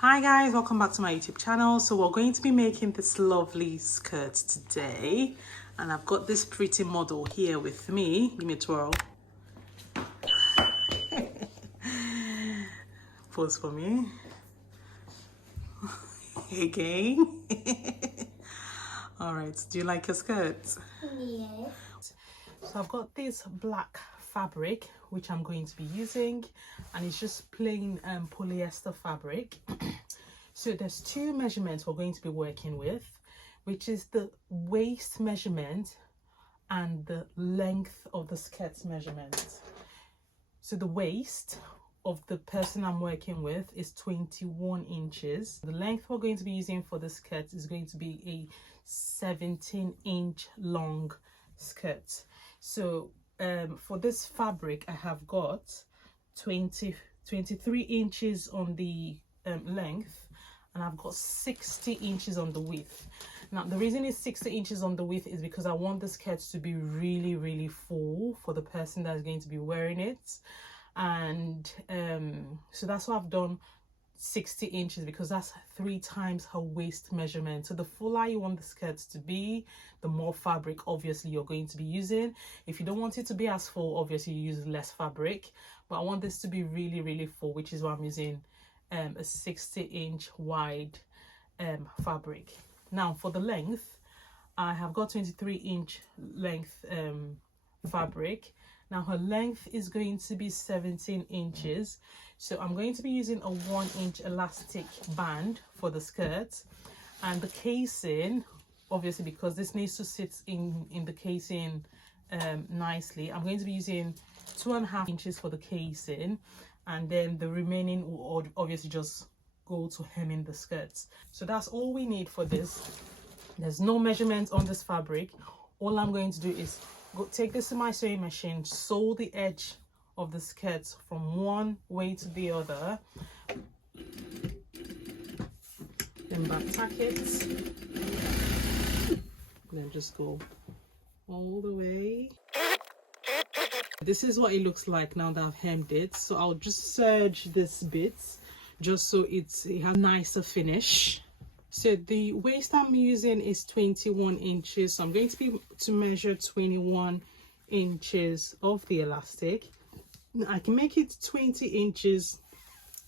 Hi guys, welcome back to my YouTube channel. So we're going to be making this lovely skirt today, and I've got this pretty model here with me. Give me a twirl. Pose for me. Again. All right, do you like your skirt? Yes. So I've got this black fabric which I'm going to be using, and it's just plain polyester fabric. So there's two measurements we're going to be working with, which is the waist measurement and the length of the skirt measurement. So the waist of the person I'm working with is 21 inches. The length we're going to be using for the skirt is going to be a 17-inch long skirt. So for this fabric, I have got 23 inches on the length, and I've got 60 inches on the width. Now the reason it's 60 inches on the width is because I want the skirt to be really full for the person that is going to be wearing it. And so that's why I've done 60 inches, because that's 3 times her waist measurement. So the fuller you want the skirt to be, the more fabric obviously you're going to be using. If you don't want it to be as full, obviously you use less fabric, but I want this to be really full, which is why I'm using a 60-inch wide fabric. Now for the length, I have got 23-inch length fabric. Now her length is going to be 17 inches. So I'm going to be using a 1-inch elastic band for the skirt, and the casing, obviously because this needs to sit in the casing nicely, I'm going to be using 2.5 inches for the casing, and then the remaining will obviously just go to hemming the skirts. So that's all we need for this. There's no measurement on this fabric. All I'm going to do is take this to my sewing machine, sew the edge of the skirt from one way to the other, then back tack it, then just go all the way. This is what it looks like now that I've hemmed it. So I'll just serge this bit just so it has a nicer finish. So the waist I'm using is 21 inches, so I'm going to measure 21 inches of the elastic. I can make it 20 inches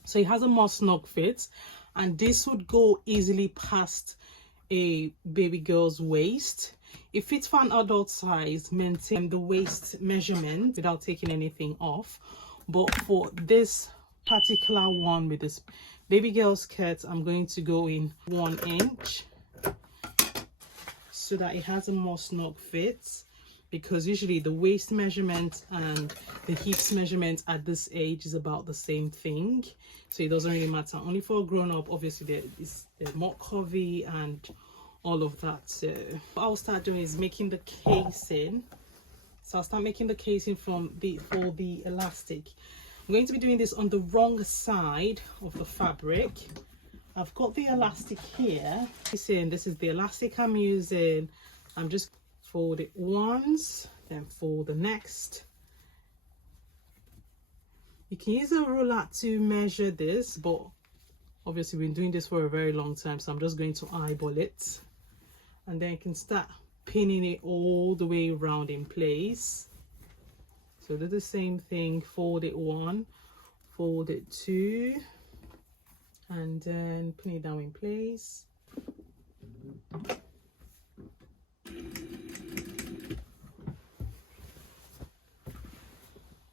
so it has a more snug fit, and this would go easily past a baby girl's waist. It fits for an adult size. Maintain the waist measurement without taking anything off, but for this particular one with this baby girl skirt, I'm going to go in 1 inch so that it has a more snug fit, because usually the waist measurement and the hips measurement at this age is about the same thing, so it doesn't really matter. Only for a grown-up, obviously they're more curvy and all of that. So what I'll start doing is making the casing. So I'll start making the casing for the elastic. I'm going to be doing this on the wrong side of the fabric. I've got the elastic here. This is the elastic I'm using. I'm just fold it once, then fold the next. You can use a ruler to measure this, but obviously we've been doing this for a very long time, so I'm just going to eyeball it, and then you can start pinning it all the way around in place. So do the same thing, fold it 1, fold it 2, and then pin it down in place.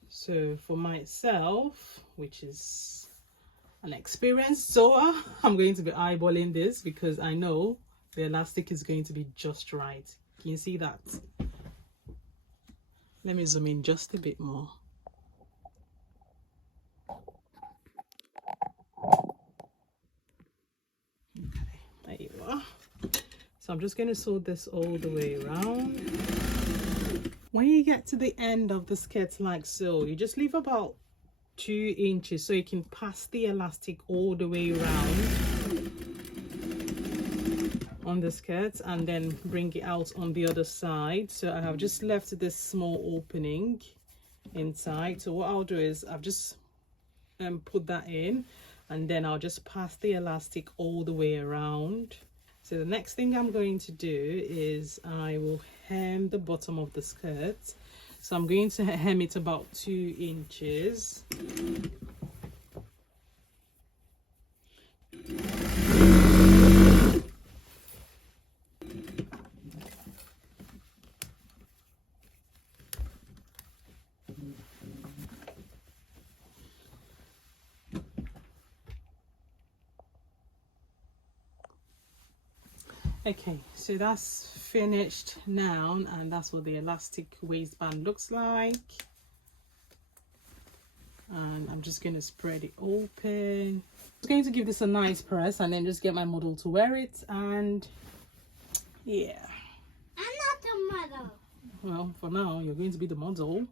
So for myself, which is an experienced sewer, I'm going to be eyeballing this because I know the elastic is going to be just right. Can you see that? Let me zoom in just a bit more. Okay, there you are. So I'm just going to sew this all the way around. When you get to the end of the skirt like so, you just leave about 2 inches so you can pass the elastic all the way around on the skirt, and then bring it out on the other side. So I have just left this small opening inside. So what I'll do is I've just put that in, and then I'll just pass the elastic all the way around. So the next thing I'm going to do is I will hem the bottom of the skirt. So I'm going to hem it about 2 inches. Okay, so that's finished now, and that's what the elastic waistband looks like. And I'm just going to spread it open. I'm going to give this a nice press and then just get my model to wear it. And yeah, I'm not a model. well, for now you're going to be the model.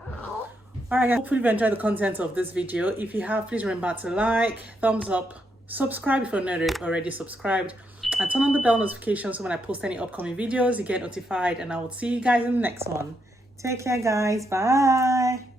Alright guys, hopefully you've enjoyed the content of this video. If you have, please remember to like, thumbs up, subscribe if you're not already subscribed, and turn on the bell notification so when I post any upcoming videos you get notified. And I will see you guys in the next one. Take care guys, bye.